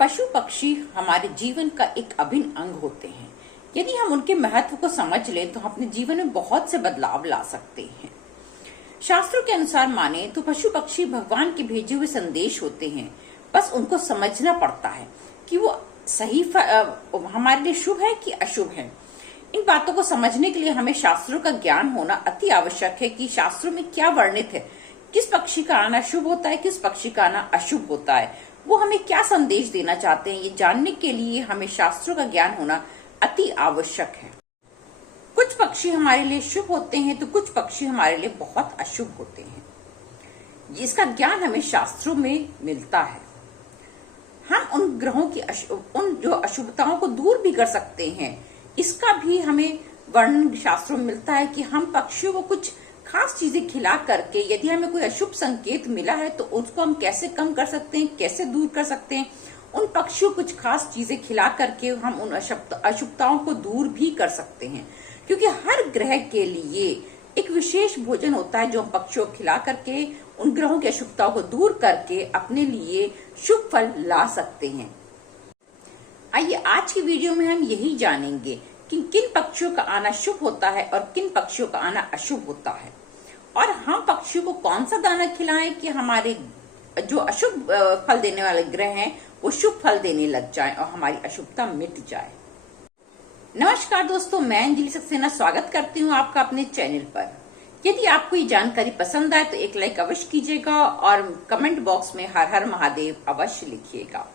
पशु पक्षी हमारे जीवन का एक अभिन्न अंग होते हैं। यदि हम उनके महत्व को समझ लें तो हम अपने जीवन में बहुत से बदलाव ला सकते हैं। शास्त्रों के अनुसार माने तो पशु पक्षी भगवान के भेजे हुए संदेश होते हैं। बस उनको समझना पड़ता है कि वो सही हमारे लिए शुभ है कि अशुभ है। इन बातों को समझने के लिए हमें शास्त्रों का ज्ञान होना अति आवश्यक है कि शास्त्रों में क्या वर्णित है, किस पक्षी का आना शुभ होता है, किस पक्षी का आना अशुभ होता है, वो हमें क्या संदेश देना चाहते हैं। ये जानने के लिए हमें शास्त्रों का ज्ञान होना अति आवश्यक है। कुछ पक्षी हमारे लिए शुभ होते हैं तो कुछ पक्षी हमारे लिए बहुत अशुभ होते हैं, जिसका ज्ञान हमें शास्त्रों में मिलता है। हम उन ग्रहों की उन जो अशुभताओं को दूर भी कर सकते हैं, इसका भी हमें वर्णन शास्त्रों में मिलता है कि हम पक्षियों को कुछ खास चीजें खिला करके यदि हमें कोई अशुभ संकेत मिला है तो उसको हम कैसे कम कर सकते हैं, कैसे दूर कर सकते हैं। उन पक्षियों को कुछ खास चीजें खिला करके हम उन अशुभताओं को दूर भी कर सकते हैं, क्योंकि हर ग्रह के लिए एक विशेष भोजन होता है जो हम पक्षियों को खिला करके उन ग्रहों की अशुभताओं को दूर करके अपने लिए शुभ फल ला सकते हैं। आइए आज की वीडियो में हम यही जानेंगे कि किन पक्षियों का आना शुभ होता है और किन पक्षियों का आना अशुभ होता है, और हम पक्षियों को कौन सा दाना खिलाएं कि हमारे जो अशुभ फल देने वाले ग्रह हैं वो शुभ फल देने लग जाएं और हमारी अशुभता मिट जाए। नमस्कार दोस्तों, मैं अंजलि सक्सेना स्वागत करती हूँ आपका अपने चैनल पर। यदि आपको ये जानकारी पसंद आए तो एक लाइक अवश्य कीजिएगा और कमेंट बॉक्स में हर हर महादेव अवश्य लिखिएगा।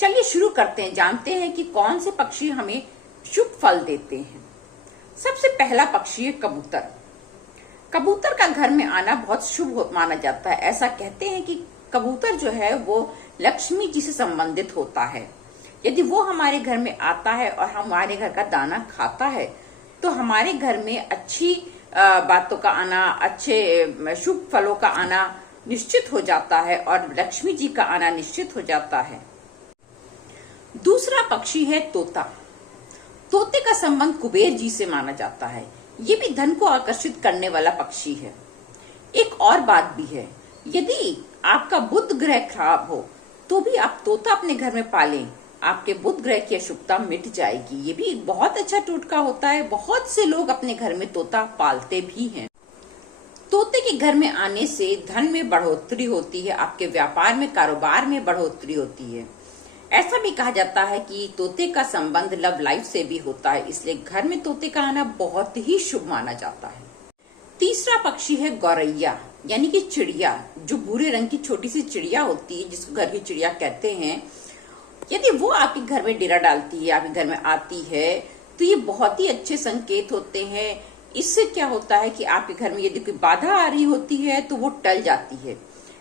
चलिए शुरू करते हैं, जानते हैं कि कौन से पक्षी हमें शुभ फल देते हैं। सबसे पहला पक्षी है कबूतर। कबूतर का घर में आना बहुत शुभ माना जाता है। ऐसा कहते हैं कि कबूतर जो है वो लक्ष्मी जी से संबंधित होता है। यदि वो हमारे घर में आता है और हमारे घर का दाना खाता है तो हमारे घर में अच्छी बातों का आना, अच्छे शुभ फलों का आना निश्चित हो जाता है और लक्ष्मी जी का आना निश्चित हो जाता है। दूसरा पक्षी है तोता। तोते का संबंध कुबेर जी से माना जाता है। ये भी धन को आकर्षित करने वाला पक्षी है। एक और बात भी है, यदि आपका बुध ग्रह खराब हो तो भी आप तोता अपने घर में पालें, आपके बुध ग्रह की अशुभता मिट जाएगी। ये भी एक बहुत अच्छा टोटका होता है। बहुत से लोग अपने घर में तोता पालते भी हैं। तोते के घर में आने से धन में बढ़ोतरी होती है, आपके व्यापार में, कारोबार में बढ़ोतरी होती है। ऐसा भी कहा जाता है कि तोते का संबंध लव लाइफ से भी होता है, इसलिए घर में तोते का आना बहुत ही शुभ माना जाता है। तीसरा पक्षी है गौरैया, यानी कि चिड़िया, जो भूरे रंग की छोटी सी चिड़िया होती है जिसको घर की चिड़िया कहते हैं। यदि वो आपके घर में डेरा डालती है, आपके घर में आती है, तो ये बहुत ही अच्छे संकेत होते हैं। इससे क्या होता है कि आपके घर में यदि कोई बाधा आ रही होती है तो वो टल जाती है।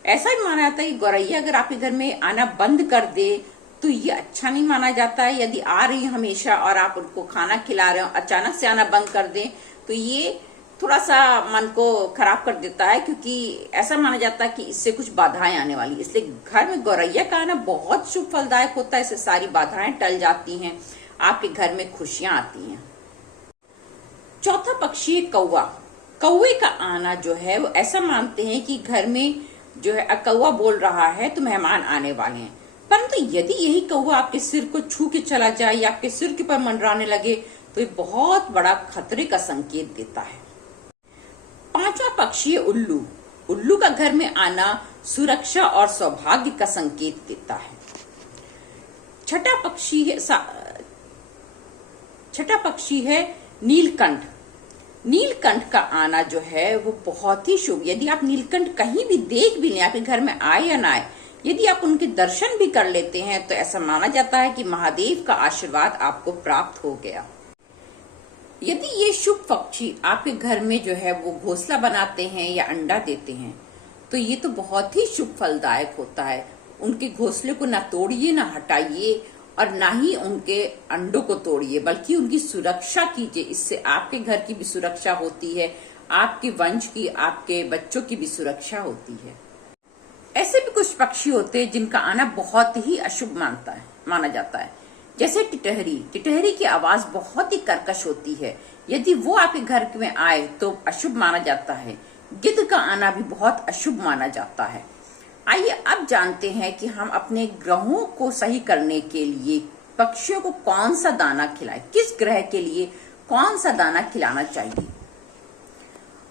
ऐसा भी माना जाता है कि गौरैया अगर आपके घर में आना बंद कर दे तो ये अच्छा नहीं माना जाता है। यदि आ रही है हमेशा और आप उनको खाना खिला रहे हो, अचानक से आना बंद कर दें तो ये थोड़ा सा मन को खराब कर देता है, क्योंकि ऐसा माना जाता है कि इससे कुछ बाधाएं आने वाली। इसलिए घर में गौरैया का आना बहुत शुभ फलदायक होता है। इससे सारी बाधाएं टल जाती हैं, आपके घर में खुशियां आती हैं। चौथा पक्षी है कौवा। कौवे का आना जो है वो ऐसा मानते हैं कि घर में जो है कौवा बोल रहा है तो मेहमान आने वाले हैं। परंतु यदि यही कौवा आपके सिर को छू के चला जाए या आपके सिर के ऊपर मंडराने लगे तो ये बहुत बड़ा खतरे का संकेत देता है। पांचवा पक्षी है उल्लू। उल्लू का घर में आना सुरक्षा और सौभाग्य का संकेत देता है। छठा पक्षी है नीलकंठ। नीलकंठ का आना जो है वो बहुत ही शुभ। यदि आप नीलकंठ कहीं भी देख भी लें, आपके घर में आए या ना आए, यदि आप उनके दर्शन भी कर लेते हैं तो ऐसा माना जाता है कि महादेव का आशीर्वाद आपको प्राप्त हो गया। यदि ये शुभ पक्षी आपके घर में जो है वो घोंसला बनाते हैं या अंडा देते हैं तो ये तो बहुत ही शुभ फलदायक होता है। उनके घोंसले को ना तोड़िए, ना हटाइए और ना ही उनके अंडों को तोड़िए, बल्कि उनकी सुरक्षा कीजिए। इससे आपके घर की भी सुरक्षा होती है, आपके वंश की, आपके बच्चों की भी सुरक्षा होती है। ऐसे भी कुछ पक्षी होते हैं जिनका आना बहुत ही अशुभ माना जाता है, जैसे टिटहरी। टिटहरी की आवाज बहुत ही कर्कश होती है। यदि वो आपके घर में आए तो अशुभ माना जाता है। गिद्ध का आना भी बहुत अशुभ माना जाता है। आइए अब जानते हैं कि हम अपने ग्रहों को सही करने के लिए पक्षियों को कौन सा दाना खिलाएं, किस ग्रह के लिए कौन सा दाना खिलाना चाहिए।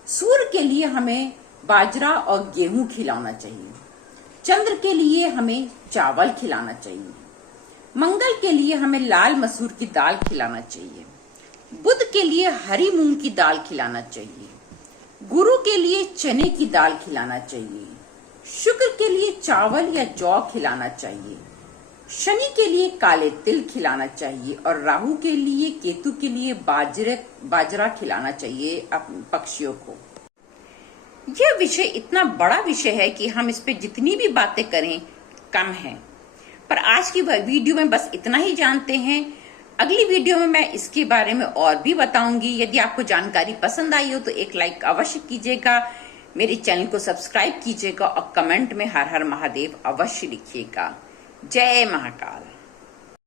सूर्य के लिए हमें बाजरा और गेहूं खिलाना चाहिए। चंद्र के लिए हमें चावल खिलाना चाहिए। मंगल के लिए हमें लाल मसूर की दाल खिलाना चाहिए। बुध के लिए हरी मूंग की दाल खिलाना चाहिए। गुरु के लिए चने की दाल खिलाना चाहिए। शुक्र के लिए चावल या जौ खिलाना चाहिए। शनि के लिए काले तिल खिलाना चाहिए और राहु के लिए, केतु के लिए बाजरा खिलाना चाहिए अपने पक्षियों को। यह विषय इतना बड़ा विषय है कि हम इस पे जितनी भी बातें करें कम है, पर आज की वीडियो में बस इतना ही जानते हैं। अगली वीडियो में मैं इसके बारे में और भी बताऊंगी। यदि आपको जानकारी पसंद आई हो तो एक लाइक अवश्य कीजिएगा, मेरे चैनल को सब्सक्राइब कीजिएगा और कमेंट में हर हर महादेव अवश्य लिखिएगा। जय महाकाल।